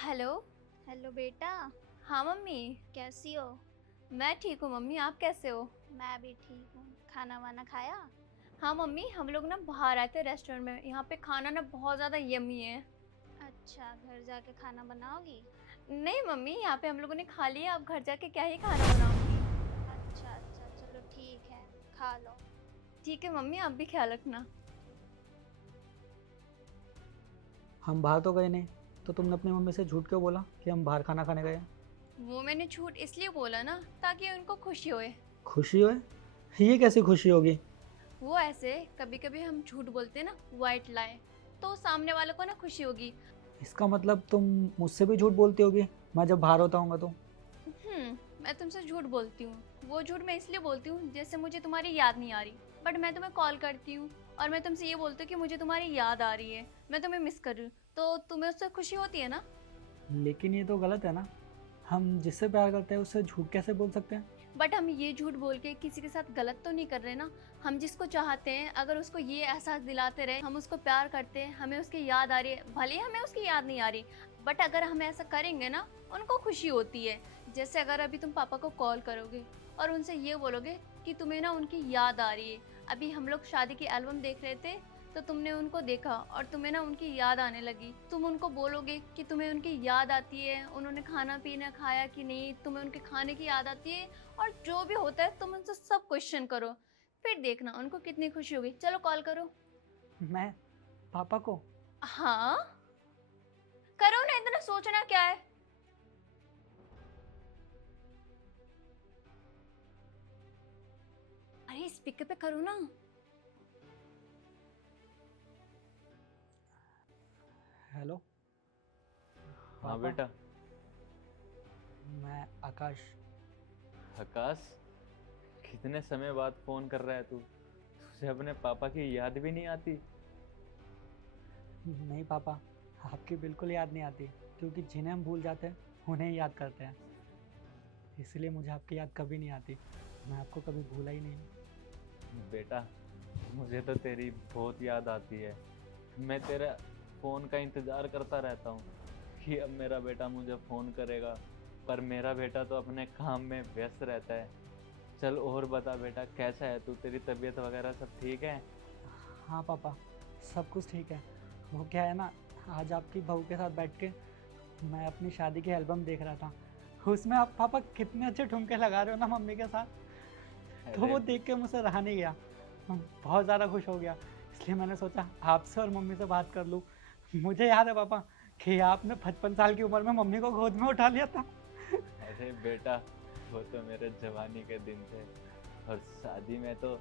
Hello. Hello बेटा। हाँ mummy. कैसी हो? मैं ठीक हूँ मम्मी, आप कैसे हो? मैं भी ठीक हूँ। खाना वाना खाया? हाँ मम्मी, हम लोग ना बाहर आए थे रेस्टोरेंट में, यहाँ पे खाना ना बहुत ज़्यादा यम्मी है। अच्छा, घर जाके खाना बनाओगी? नहीं मम्मी, यहाँ पे हम लोगों ने खा लिया, अब घर जाके क्या ही खाना बनाऊंगी। अच्छा अच्छा, चलो ठीक है, खा लो। ठीक है मम्मी, आप भी ख्याल रखना। हम बाहर तो गए नहीं, तो तुमने अपनी मम्मी से झूठ क्यों बोला कि हम बाहर खाना खाने गए? वो मैंने झूठ इसलिए बोला ना ताकि उनको खुशी होए। खुशी होए? ये कैसी खुशी होगी? वो ऐसे कभी कभी हम झूठ बोलते हैं ना, वाइट लाई, तो सामने वालों को ना खुशी होगी। इसका मतलब तुम मुझसे भी झूठ बोलती होगी मैं जब बाहर होता हूँ तो। मैं तुमसे झूठ बोलती हूँ। वो झूठ मैं इसलिए बोलती हूँ जैसे मुझे तुम्हारी याद नहीं आ रही, बट मैं तुम्हें कॉल करती हूँ और मैं तुमसे ये बोलती हूँ कि मुझे तुम्हारी याद आ रही है, मैं तुम्हें मिस कर रही हूँ, तो तुम्हें उससे खुशी होती है ना। लेकिन ये तो गलत है ना। हम जिससे प्यार करते हैं उससे झूठ कैसे बोल सकते हैं? बट हम ये झूठ बोल के किसी के साथ गलत तो नहीं कर रहे ना। हम जिसको चाहते हैं अगर उसको ये एहसास दिलाते रहे हम उसको प्यार करते हैं, हमें उसकी याद आ रही है, भले ही हमें उसकी याद नहीं आ रही, बट अगर हम ऐसा करेंगे ना उनको खुशी होती है। जैसे अगर अभी तुम पापा को कॉल करोगे और उनसे ये बोलोगे कि तुम्हें ना उनकी याद आ रही है। अभी हम लोग शादी की एल्बम देख रहे थे, तो तुमने उनको देखा और तुम्हें ना उनकी याद आने लगी, तुम उनको बोलोगे कि तुम्हें उनकी याद आती है, उन्होंने खाना पीना खाया कि नहीं, तुम्हें उनके खाने की याद आती है, और जो भी होता है तुम उनसे सब क्वेश्चन करो, फिर देखना उनको कितनी खुशी होगी। चलो कॉल करो। मैं पापा को? हाँ, करो ना, इतना सोचना क्या है। अरे स्पीकर पे करो ना। हेलो हाँ पापा, बेटा। मैं आकाश। आकाश, कितने समय बाद फोन कर रहा है तू? तुझे अपने पापा की याद भी नहीं आती? नहीं पापा, आपकी बिल्कुल याद नहीं आती, क्योंकि जिन्हें हम भूल जाते हैं उन्हें ही याद करते हैं। इसलिए मुझे आपकी याद कभी नहीं आती। मैं आपको कभी भूला ही नहीं। बेटा, मुझे तो तेरी बहुत याद आती है। मैं तेरा फोन का इंतजार करता रहता हूँ कि अब मेरा बेटा मुझे फोन करेगा, पर मेरा बेटा तो अपने काम में व्यस्त रहता है। चल और बता बेटा, कैसा है तू? तेरी तबीयत वगैरह सब ठीक है? हाँ पापा, सब कुछ ठीक है। वो क्या है ना, आज आपकी बहू के साथ बैठ के मैं अपनी शादी की एल्बम देख रहा था। उसमें आप पापा कितने अच्छे ठुमके लगा रहे हो ना मम्मी के साथ। तो अरे वो देख के मुझसे रहा नहीं गया, मैं बहुत ज़्यादा खुश हो गया। इसलिए मैंने सोचा आपसे और मम्मी से बात कर लूँ। मुझे याद है पापा कि आपने 55 साल की उम्र में मम्मी को गोद में उठा लिया था। अरे बेटा, वो तो मेरे जवानी के दिन थे, और शादी में तो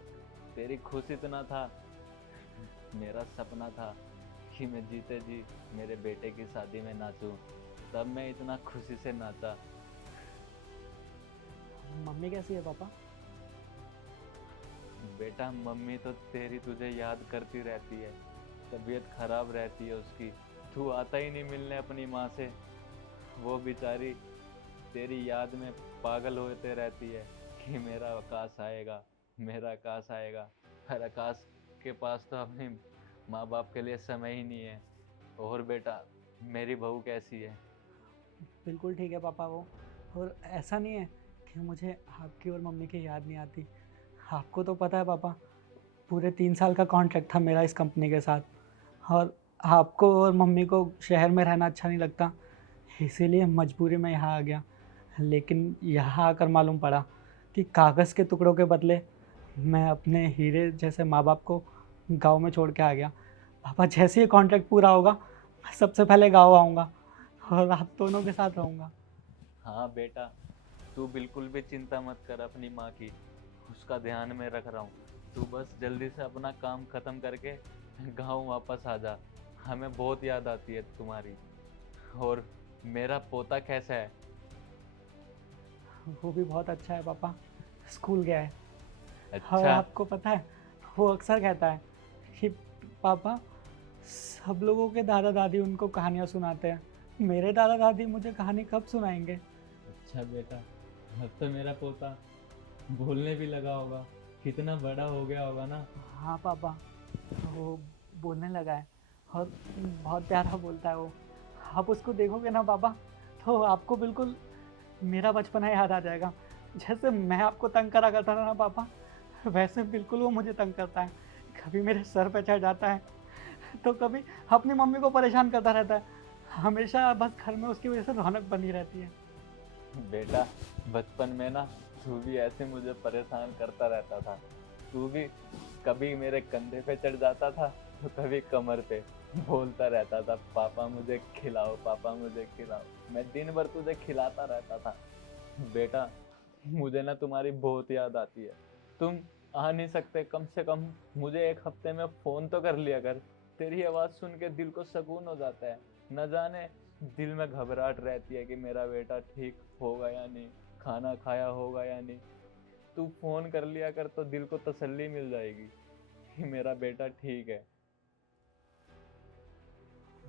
तेरी खुशी इतना था। मेरा सपना था कि मैं जीते जी मेरे बेटे की शादी में नाचूं, तब मैं इतना खुशी से नाचा। मम्मी कैसी है पापा? बेटा, मम्मी तो तेरी तुझे याद करती रहती है, तबीयत खराब रहती है उसकी। तू आता ही नहीं मिलने अपनी माँ से। वो बेचारी तेरी याद में पागल होते रहती है कि मेरा आकाश आएगा, मेरा आकाश आएगा। पर आकाश के पास तो अपने माँ बाप के लिए समय ही नहीं है। और बेटा, मेरी बहू कैसी है? बिल्कुल ठीक है पापा वो। और ऐसा नहीं है कि मुझे आपकी और मम्मी की याद नहीं आती। आपको तो पता है पापा, पूरे 3 साल का कॉन्ट्रैक्ट था मेरा इस कंपनी के साथ, और आपको और मम्मी को शहर में रहना अच्छा नहीं लगता, इसीलिए मजबूरी में यहाँ आ गया। लेकिन यहाँ आकर मालूम पड़ा कि कागज़ के टुकड़ों के बदले मैं अपने हीरे जैसे माँ बाप को गांव में छोड़ के आ गया। पापा, जैसे ही कॉन्ट्रैक्ट पूरा होगा मैं सबसे पहले गांव आऊँगा और आप दोनों के साथ रहूँगा। हाँ बेटा, तू बिल्कुल भी चिंता मत कर अपनी माँ की, उसका ध्यान में रख रहा हूँ। तू बस जल्दी से अपना काम खत्म करके गांव वापस आ जा। हमें बहुत याद आती है तुम्हारी। और मेरा पोता कैसा है? वो भी बहुत अच्छा है पापा, स्कूल गया है। और अच्छा। आपको पता है, वो अक्सर कहता है कि पापा, सब लोगों के दादा दादी उनको कहानियाँ सुनाते हैं, मेरे दादा दादी मुझे कहानी कब सुनाएंगे? अच्छा बेटा, अब तो मेरा पोता बोलने भी लगा होगा, कितना बड़ा हो गया होगा ना। हाँ पापा, वो बोलने लगा है और बहुत प्यारा बोलता है वो। आप उसको देखोगे ना पापा, तो आपको बिल्कुल मेरा बचपना याद आ जाएगा। जैसे मैं आपको तंग करा करता था ना पापा, वैसे बिल्कुल वो मुझे तंग करता है। कभी मेरे सर पे चढ़ जाता है, तो कभी अपनी मम्मी को परेशान करता रहता है। हमेशा बस घर में उसकी वजह से रौनक बनी रहती है। बेटा, बचपन में ना तू भी ऐसे मुझे परेशान करता रहता था। तू भी कभी मेरे कंधे पे चढ़ जाता था तो कभी कमर पे, बोलता रहता था पापा मुझे खिलाओ, पापा मुझे खिलाओ। मैं दिन भर तुझे खिलाता रहता था। बेटा, मुझे ना तुम्हारी बहुत याद आती है। तुम आ नहीं सकते, कम से कम मुझे एक हफ्ते में फोन तो कर लिया कर। तेरी आवाज सुन के दिल को सुकून हो जाता है। न जाने दिल में घबराहट रहती है कि मेरा बेटा ठीक होगा या नहीं, खाना खाया होगा या नहीं। तू फोन कर लिया कर तो दिल को तसल्ली मिल जाएगी कि मेरा बेटा ठीक है।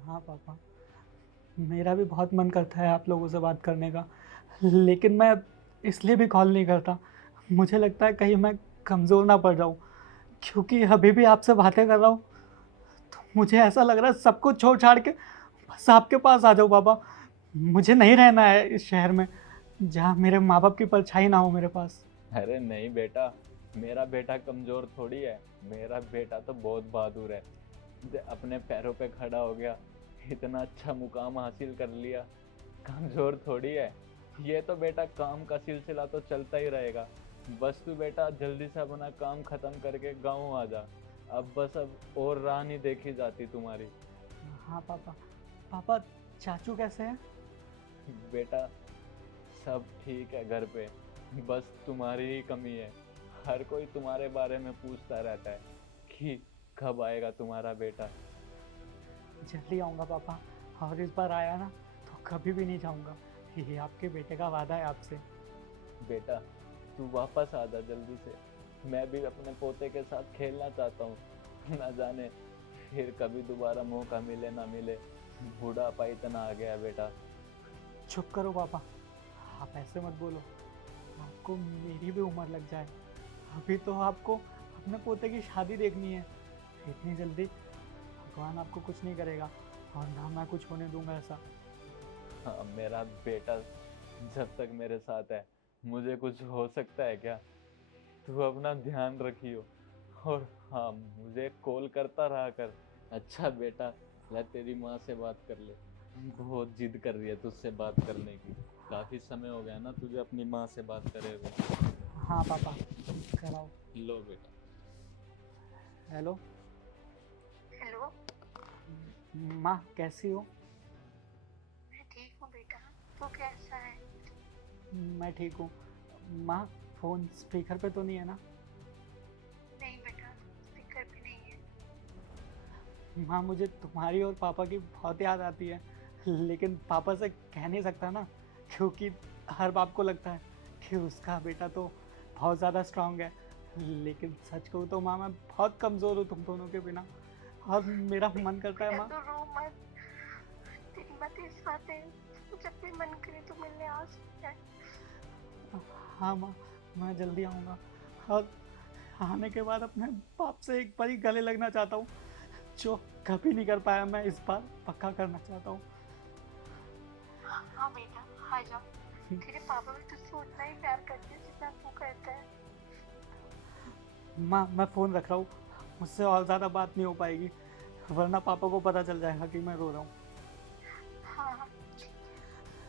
हाँ पापा, मेरा भी बहुत मन करता है आप लोगों से बात करने का, लेकिन मैं इसलिए भी कॉल नहीं करता। मुझे लगता है कहीं मैं कमज़ोर ना पड़ जाऊँ, क्योंकि अभी भी आपसे बातें कर रहा हूँ तो मुझे ऐसा लग रहा है सब कुछ छोड़ छाड़ के बस आपके पास आ जाओ पापा। मुझे नहीं रहना है इस शहर में जहाँ मेरे माँ बाप की परछाई ना हो मेरे पास। अरे नहीं बेटा, मेरा बेटा कमजोर थोड़ी है। मेरा बेटा तो बहुत बहादुर है। अपने पैरों पे खड़ा हो गया, इतना अच्छा मुकाम हासिल कर लिया। कमजोर थोड़ी है। ये तो बेटा काम का सिलसिला तो चलता ही रहेगा। बस तू बेटा जल्दी से अपना काम खत्म करके गाँव आ जा। अब और राह नहीं देखी जाती तुम्हारी। हाँ पापा। पापा, चाचू कैसे हैं? बेटा, सब ठीक है घर पे। बस तुम्हारी ही कमी है। हर कोई तुम्हारे बारे में पूछता रहता है कि कब आएगा तुम्हारा बेटा। जल्दी आऊँगा पापा, और इस बार आया ना तो कभी भी नहीं जाऊँगा। ये आपके बेटे का वादा है आपसे। बेटा, तू वापस आ जा जल्दी से। मैं भी अपने पोते के साथ खेलना चाहता हूँ। ना जाने फिर कभी दोबारा मौका मिले ना मिले। बुढ़ापा इतना आ गया बेटा। चुप करो पापा, आप ऐसे मत बोलो। आपको मेरी भी उम्र लग जाए, अभी तो आपको अपने पोते की शादी देखनी है। इतनी जल्दी भगवान आपको कुछ नहीं करेगा, और ना मैं कुछ होने दूंगा ऐसा। हाँ, मेरा बेटा जब तक मेरे साथ है मुझे कुछ हो सकता है क्या? तू अपना ध्यान रखियो। और हाँ, मुझे कॉल करता रहा कर। अच्छा बेटा, ले तेरी माँ से बात कर ले। बहुत जिद कर रही है तुझसे बात करने की। काफी समय हो गया ना तुझे अपनी माँ से बात करे हुए। हाँ पापा, कराओ। लो बेटा। Hello hello. माँ, कैसी हो? मैं ठीक हूँ बेटा, तू कैसा है? मैं ठीक हूँ। माँ, फ़ोन स्पीकर पे तो नहीं है ना? नहीं बेटा, स्पीकर भी नहीं है। माँ, मुझे तुम्हारी और पापा की बहुत याद आती है, लेकिन पापा से कह नहीं सकता ना, क्योंकि हर बाप को लगता है कि उसका बेटा तो बहुत ज़्यादा स्ट्रांग है। लेकिन सच कहूँ तो माँ, मैं बहुत कमज़ोर हूँ तुम दोनों के बिना, और मेरा मन करता है माँ। तो रो मत, तेरी बात इस बात है, जब भी मन करे तो मिलने आ सकता है। हाँ माँ, मैं जल्दी आऊँगा, और आने के बाद अपने बाप से एक बारी गले लगना चाहता हूँ। जो कभी नहीं कर पाया, मैं इस बार पक्का करना चाहता हूँ। हाँ बेटा, आ जा। तेरे पापा भी तुझसे उतना ही प्यार करते हैं जितना तू करता है। माँ, मैं फ़ोन रख रहा हूँ, मुझसे और ज़्यादा बात नहीं हो पाएगी, वरना पापा को पता चल जाएगा कि मैं रो रहा हूँ। हाँ हाँ,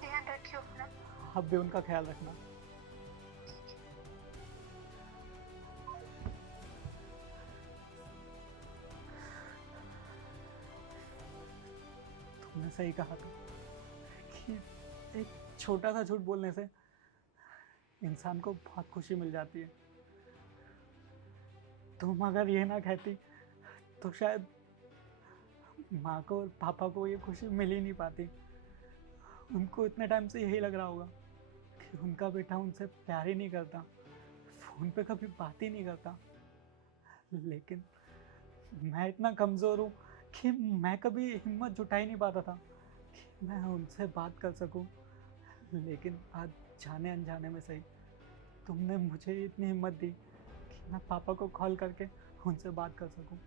ध्यान रखियो अपना। आप भी उनका ख्याल रखना। तुमने सही कहा था कि एक छोटा सा झूठ बोलने से इंसान को बहुत खुशी मिल जाती है। तुम अगर ये ना कहती तो शायद माँ को और पापा को ये खुशी मिल ही नहीं पाती। उनको इतने टाइम से यही लग रहा होगा कि उनका बेटा उनसे प्यार ही नहीं करता, फ़ोन पे कभी बात ही नहीं करता। लेकिन मैं इतना कमज़ोर हूँ कि मैं कभी हिम्मत जुटा ही नहीं पाता था कि मैं उनसे बात कर सकूं। लेकिन आज जाने अनजाने में सही तुमने मुझे इतनी हिम्मत दी कि मैं पापा को कॉल करके उनसे बात कर सकूं।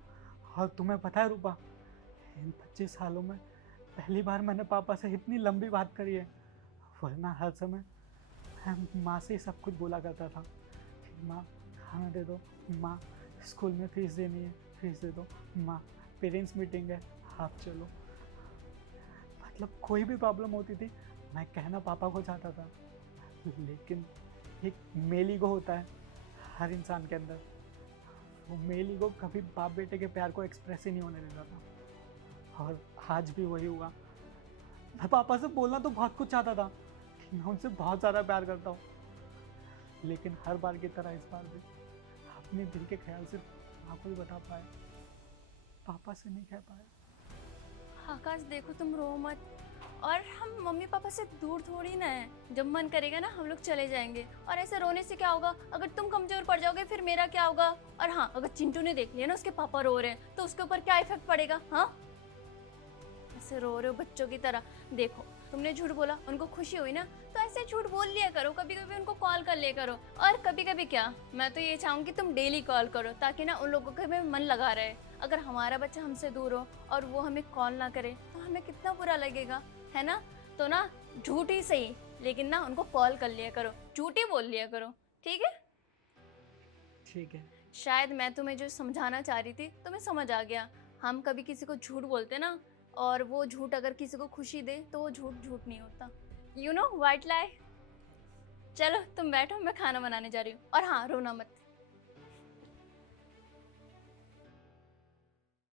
और तुम्हें पता है रूपा, इन 25 सालों में पहली बार मैंने पापा से इतनी लंबी बात करी है, वरना हर समय मैं माँ से ही सब कुछ बोला करता था कि माँ खाना दे दो, माँ स्कूल में फीस देनी है, फीस दे दो, माँ पेरेंट्स मीटिंग है, आप चलो। मतलब कोई भी प्रॉब्लम होती थी मैं कहना पापा को चाहता था, लेकिन एक मेल ईगो होता है हर इंसान के अंदर, वो मेल ईगो कभी बाप बेटे के प्यार को एक्सप्रेस ही नहीं होने देता था। और आज भी वही हुआ। मैं पापा से बोलना तो बहुत कुछ चाहता था कि मैं उनसे बहुत ज़्यादा प्यार करता हूँ, लेकिन हर बार की तरह इस बार भी अपने दिल के ख्याल से माँ को ही बता पाए, पापा से नहीं कह पाए। आकाश देखो तुम रो मत, और हम मम्मी पापा से दूर थोड़ी ना है। जब मन करेगा ना हम लोग चले जाएंगे, और ऐसे रोने से क्या होगा? अगर तुम कमजोर पड़ जाओगे फिर मेरा क्या होगा? और हाँ, अगर चिंटू ने देख लिया ना उसके पापा रो रहे हैं तो उसके ऊपर क्या इफेक्ट पड़ेगा? हाँ, ऐसे रो रहे हो बच्चों की तरह। देखो तुमने झूठ बोला, उनको खुशी हुई ना, तो ऐसे झूठ बोल लिया करो, कभी कभी उनको कॉल कर लिया करो। और कभी कभी क्या, मैं तो ये चाहूंगी तुम डेली कॉल करो, ताकि ना उन लोगों का भी मन लगा रहे। अगर हमारा बच्चा हमसे दूर हो और वो हमें कॉल ना करे तो हमें कितना बुरा लगेगा, है ना? तो ना झूठ ही सही, लेकिन ना उनको कॉल कर लिया करो, झूठ ही बोल लिया करो, ठीक है? ठीक है। शायद मैं तुम्हें जो समझाना चाह रही थी तुम्हें समझ आ गया। हम कभी किसी को झूठ बोलते ना, और वो झूठ अगर किसी को खुशी दे तो वो झूठ झूठ नहीं होता। यू नो, व्हाइट लाई। चलो तुम बैठो, मैं खाना बनाने जा रही हूँ। और हाँ, रोना मत।